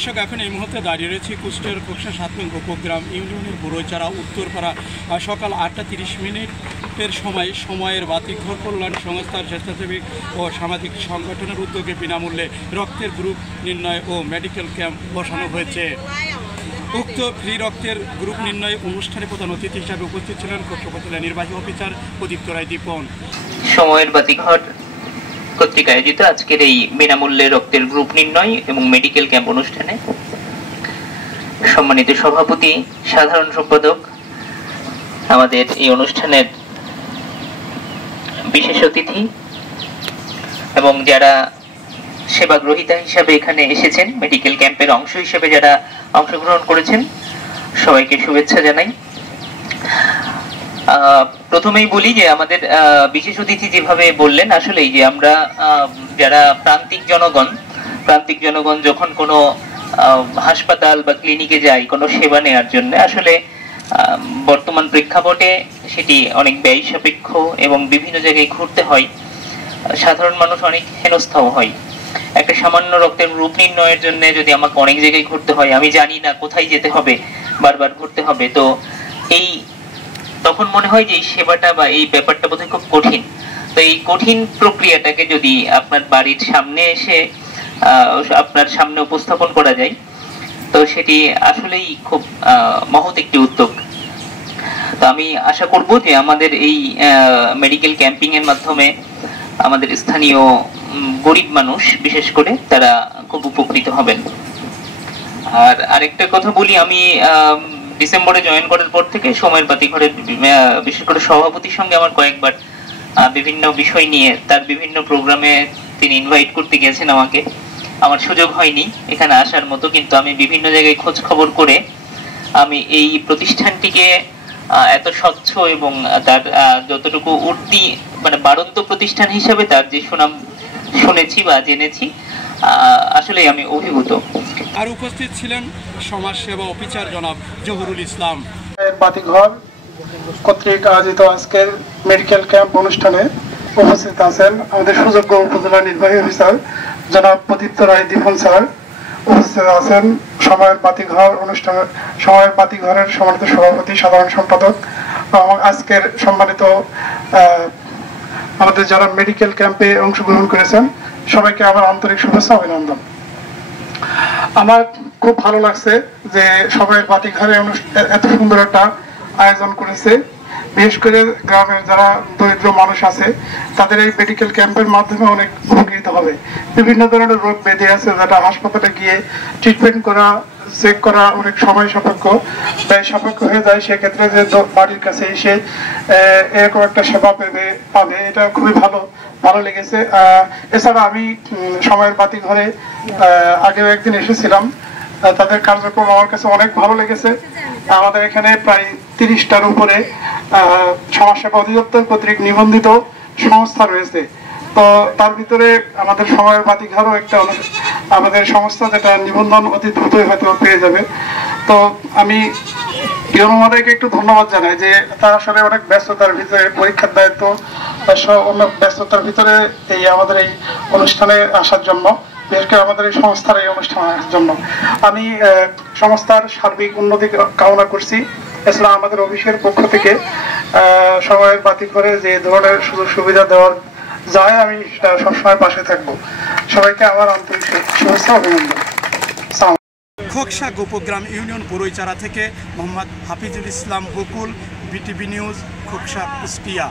দর্শক, এখন এই মুহূর্তে দাঁড়িয়ে রয়েছি কুষ্টিয়ার খোকসা 7 নং উপগ্রাম ইউনিয়নের বুড়োইচারা উত্তরপাড়া। সকাল 8টা 30 মিনিটের সময়ের বাতিঘর কল্যাণ সংস্থার স্বেচ্ছাসেবী ও সামাজিক সংগঠনের উদ্যোগে বিনামূল্যে রক্তের গ্রুপ নির্ণয় ও মেডিকেল ক্যাম্প বসানো হয়েছে। উক্ত ফ্রি রক্তের গ্রুপ নির্ণয় অনুষ্ঠানে প্রধান অতিথি হিসাবে উপস্থিত ছিলেন খোকসা উপজেলা নির্বাহী অফিসার প্রদীপ্ত রায় দীপন। সময়ের বাতিঘর কর্তৃক আয়োজিত আজকের এই বিনামূল্যে রক্তের গ্রুপ নির্ণয় এবং মেডিকেল ক্যাম্প অনুষ্ঠানে সম্মানিত সভাপতি, সাধারণ সম্পাদক, আমাদের এই অনুষ্ঠানের বিশেষ অতিথি এবং যারা সেবাগ্রহীতা হিসাবে এখানে এসেছেন, মেডিকেল ক্যাম্পের অংশ হিসেবে যারা অংশগ্রহণ করেছেন, সবাইকে শুভেচ্ছা জানাই। প্রথমেই বলি যে আমাদের বিশেষ অতিথি যেভাবে বললেন, আসলেই যে আমরা যারা প্রান্তিক জনগণ যখন কোনো হাসপাতাল বা ক্লিনিকে যাই কোনো সেবা নেওয়ার জন্য, আসলে বর্তমান প্রেক্ষাপটে সেটি অনেক ব্যয় সাপেক্ষ এবং বিভিন্ন জায়গায় ঘুরতে হয়, সাধারণ মানুষ অনেক হেনস্থাও হয়। একটা সামান্য রক্তের গ্রুপ নির্ণয়ের জন্য যদি আমাকে অনেক জায়গায় ঘুরতে হয়, আমি জানি না কোথায় যেতে হবে, বারবার ঘুরতে হবে, তো তখন মনে হয় যে এই সেবাটা বা এই ব্যাপারটা বোধহয় খুব কঠিন। তো এই কঠিন প্রক্রিয়াটাকে যদি আপনার বাড়ির সামনে এসে আপনার সামনে উপস্থাপন করা যায়, তো সেটি আসলেই খুব মহৎ একটি উদ্যোগ। তো আমি আশা করব যে আমাদের এই মেডিকেল ক্যাম্পিং এর মাধ্যমে আমাদের স্থানীয় গরিব মানুষ বিশেষ করে তারা খুব উপকৃত হবেন। আর আরেকটা কথা বলি, আমি ডিসেম্বরে জয়েন করার পর থেকে সময়ের বাতিঘরের বিশেষ করে সভাপতির সঙ্গে আমার কয়েকবার বিভিন্ন বিষয় নিয়ে তার বিভিন্ন প্রোগ্রামে তিনি ইনভাইট করতে গেছেন আমাকে। আমার সুযোগ হয়নি এখানে আসার মতো, কিন্তু আমি বিভিন্ন জায়গায় খোঁজ খবর করে আমি এই প্রতিষ্ঠানটিকে এত স্বচ্ছ এবং তার যতটুকু উঠতি মানে বাড়ন্ত প্রতিষ্ঠান হিসেবে তার যে সুনাম শুনেছি বা জেনেছি, আসলে আমি অভিভূত। আর উপস্থিত ছিলেন সমাজসেবা অফিসার জনাব জহুরুল ইসলাম। বাতিঘর কর্তৃক আয়োজিত আজকের মেডিকেল ক্যাম্প অনুষ্ঠানে উপস্থিত আছেন আমাদের সুযোগ্য উপজেলা নির্বাহী অফিসার জনাব প্রদীপ্ত রায় দীপন স্যার, উপস্থিত আছেন সময়ের বাতিঘরের সম্মানিত সভাপতি, সাধারণ সম্পাদক এবং আজকের সম্মানিত আমাদের যারা মেডিকেল ক্যাম্পে অংশগ্রহণ করেছেন সবাইকে আমার আন্তরিক শুভেচ্ছা অভিনন্দন। আমার খুব ভালো লাগছে যে সময়ের বাতিঘরে এত সুন্দর একটা আয়োজন করেছে। বিশেষ করে গ্রামের যারা দরিদ্র মানুষ আছে তাদের এই মেডিকেল ক্যাম্পের মাধ্যমে অনেক উপকৃত হবে। বিভিন্ন ধরনের রোগ ব্যাধি আছে যেটা হাসপাতালে গিয়ে ট্রিটমেন্ট করা, চেক করা অনেক সময় সাপেক্ষ, ব্যয় সাপেক্ষ হয়ে যায়। সেক্ষেত্রে যে বাড়ির কাছে এসে এরকম একটা সেবা পাবে, এটা খুবই ভালো লেগেছে। এছাড়া আমি সময়ের বাতিঘরে আগেও একদিন এসেছিলাম, তাদের কার্যক্রম আমার কাছে অনেক ভালো লেগেছে। আমাদের এখানে প্রায় 30টার উপরে সমাজসেবা অধিদপ্তর কর্তৃক নিবন্ধিত সংস্থা রয়েছে। তো তার ভিতরে আমাদের সময়ের বাতিঘরও একটা আমাদের সংস্থা, যেটা নিবন্ধন অতি দ্রুতই হয়তো পেয়ে যাবে। তো আমি ইউনোমাদেরকে একটু ধন্যবাদ জানাই যে তারা আসলে অনেক ব্যস্ততার ভিতরে, পরীক্ষার দায়িত্ব অনেক ব্যস্ততার ভিতরে এই আমাদের এই অনুষ্ঠানে আসার জন্য, বিশেষ করে আমাদের এই সংস্থার এই অনুষ্ঠানের জন্য আমি সংস্থার সার্বিক উন্নতি কামনা করছি। এছাড়া আমাদের অফিসের পক্ষ থেকে সময়ের বাতিঘরে যে ধরনের সুযোগ সুবিধা দেওয়ার যায় আমি সবসময় পাশে থাকবো। সবাইকে আমার আন্তরিক শুভেচ্ছা অভিনন্দন। খোকসা উপগ্রাম ইউনিয়ন বুড়োইচারা থেকে মোহাম্মদ হাফিজুল ইসলাম বকুল, বিটিভি নিউজ, খোকসা, কুষ্টিয়া।